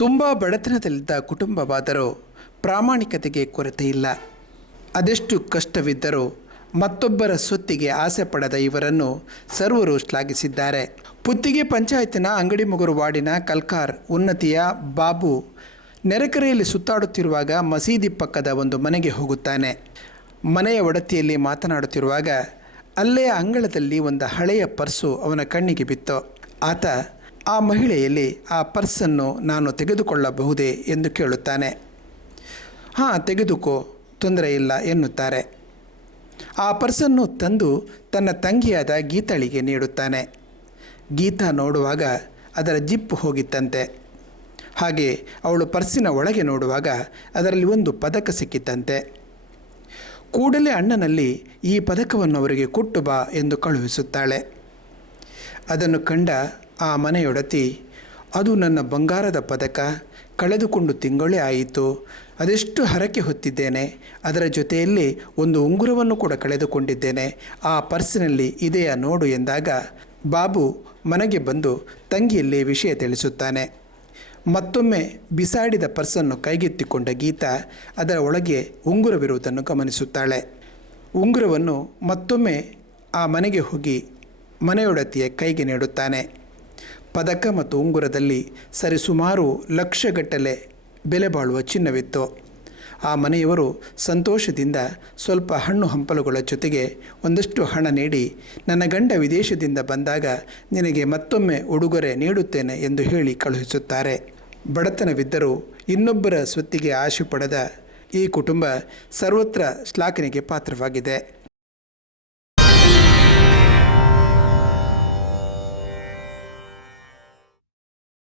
ತುಂಬ ಬಡತನದಲ್ಲಿದ್ದ ಕುಟುಂಬವಾದರೂ ಪ್ರಾಮಾಣಿಕತೆಗೆ ಕೊರತೆ ಇಲ್ಲ. ಅದೆಷ್ಟು ಕಷ್ಟವಿದ್ದರೂ ಮತ್ತೊಬ್ಬರ ಸುತ್ತಿಗೆ ಆಸೆ ಪಡೆದ ಇವರನ್ನು ಸರ್ವರು ಶ್ಲಾಘಿಸಿದ್ದಾರೆ ಪುತ್ತಿಗೆ ಪಂಚಾಯತಿನ ಅಂಗಡಿ ಮುಗುರು ವಾರ್ಡಿನ ಕಲ್ಕಾರ್, ಉನ್ನತಿಯ ಬಾಬು ನೆರೆಕರೆಯಲ್ಲಿ ಸುತ್ತಾಡುತ್ತಿರುವಾಗ ಮಸೀದಿ ಪಕ್ಕದ ಒಂದು ಮನೆಗೆ ಹೋಗುತ್ತಾನೆ. ಮನೆಯ ಒಡತಿಯಲ್ಲಿ ಮಾತನಾಡುತ್ತಿರುವಾಗ ಅಲ್ಲೇ ಅಂಗಳದಲ್ಲಿ ಒಂದು ಹಳೆಯ ಪರ್ಸು ಅವನ ಕಣ್ಣಿಗೆ ಬಿತ್ತು. ಆತ ಆ ಮಹಿಳೆಯಲ್ಲಿ ಆ ಪರ್ಸನ್ನು ನಾನು ತೆಗೆದುಕೊಳ್ಳಬಹುದೇ ಎಂದು ಕೇಳುತ್ತಾನೆ. ಹಾಂ, ತೆಗೆದುಕೋ, ತೊಂದರೆ ಇಲ್ಲ ಎನ್ನುತ್ತಾರೆ. ಆ ಪರ್ಸನ್ನು ತಂದು ತನ್ನ ತಂಗಿಯಾದ ಗೀತಾಳಿಗೆ ನೀಡುತ್ತಾನೆ. ಗೀತಾ ನೋಡುವಾಗ ಅದರ ಜಿಪ್ ಹೋಗಿತ್ತಂತೆ. ಹಾಗೆ ಅವಳು ಪರ್ಸಿನ ಒಳಗೆ ನೋಡುವಾಗ ಅದರಲ್ಲಿ ಒಂದು ಪದಕ ಸಿಕ್ಕಿತ್ತಂತೆ. ಕೂಡಲೇ ಅಣ್ಣನಲ್ಲಿ ಈ ಪದಕವನ್ನು ಅವರಿಗೆ ಕೊಟ್ಟು ಬಾ ಎಂದು ಕಳುಹಿಸುತ್ತಾಳೆ. ಅದನ್ನು ಕಂಡ ಆ ಮನೆಯೊಡತಿ, ಅದು ನನ್ನ ಬಂಗಾರದ ಪದಕ. ಕಳೆದುಕೊಂಡು ತಿಂಗಳೇ ಆಯಿತು. ಅದೆಷ್ಟು ಹರಕೆ ಹೊತ್ತಿದ್ದೇನೆ. ಅದರ ಜೊತೆಯಲ್ಲಿ ಒಂದು ಉಂಗುರವನ್ನು ಕೂಡ ಕಳೆದುಕೊಂಡಿದ್ದೇನೆ. ಆ ಪರ್ಸಿನಲ್ಲಿ ಇದೆಯಾ ನೋಡು ಎಂದಾಗ ಬಾಬು ಮನೆಗೆ ಬಂದು ತಂಗಿಯಲ್ಲಿ ವಿಷಯ ತಿಳಿಸುತ್ತಾನೆ. ಮತ್ತೊಮ್ಮೆ ಬಿಸಾಡಿದ ಪರ್ಸನ್ನು ಕೈಗೆತ್ತಿಕೊಂಡ ಗೀತಾ ಅದರ ಒಳಗೆ ಉಂಗುರವಿರುವುದನ್ನು ಗಮನಿಸುತ್ತಾಳೆ. ಉಂಗುರವನ್ನು ಮತ್ತೊಮ್ಮೆ ಆ ಮನೆಗೆ ಹೋಗಿ ಮನೆಯೊಡತಿಯ ಕೈಗೆ ನೀಡುತ್ತಾನೆ. ಪದಕ ಮತ್ತು ಉಂಗುರದಲ್ಲಿ ಸರಿಸುಮಾರು ಲಕ್ಷಗಟ್ಟಲೆ ಬೆಲೆ ಬಾಳುವ ಚಿನ್ನವಿತ್ತು. ಆ ಮನೆಯವರು ಸಂತೋಷದಿಂದ ಸ್ವಲ್ಪ ಹಣ್ಣು ಹಂಪಲುಗಳ ಜೊತೆಗೆ ಒಂದಷ್ಟು ಹಣ ನೀಡಿ, ನನ್ನ ಗಂಡ ವಿದೇಶದಿಂದ ಬಂದಾಗ ನಿನಗೆ ಮತ್ತೊಮ್ಮೆ ಉಡುಗೊರೆ ನೀಡುತ್ತೇನೆ ಎಂದು ಹೇಳಿ ಕಳುಹಿಸುತ್ತಾರೆ. ಬಡತನವಿದ್ದರೂ ಇನ್ನೊಬ್ಬರ ಸ್ವತ್ತಿಗೆ ಆಶೆ ಪಡೆದ ಈ ಕುಟುಂಬ ಸರ್ವತ್ರ ಶ್ಲಾಘನೆಗೆ ಪಾತ್ರವಾಗಿದೆ.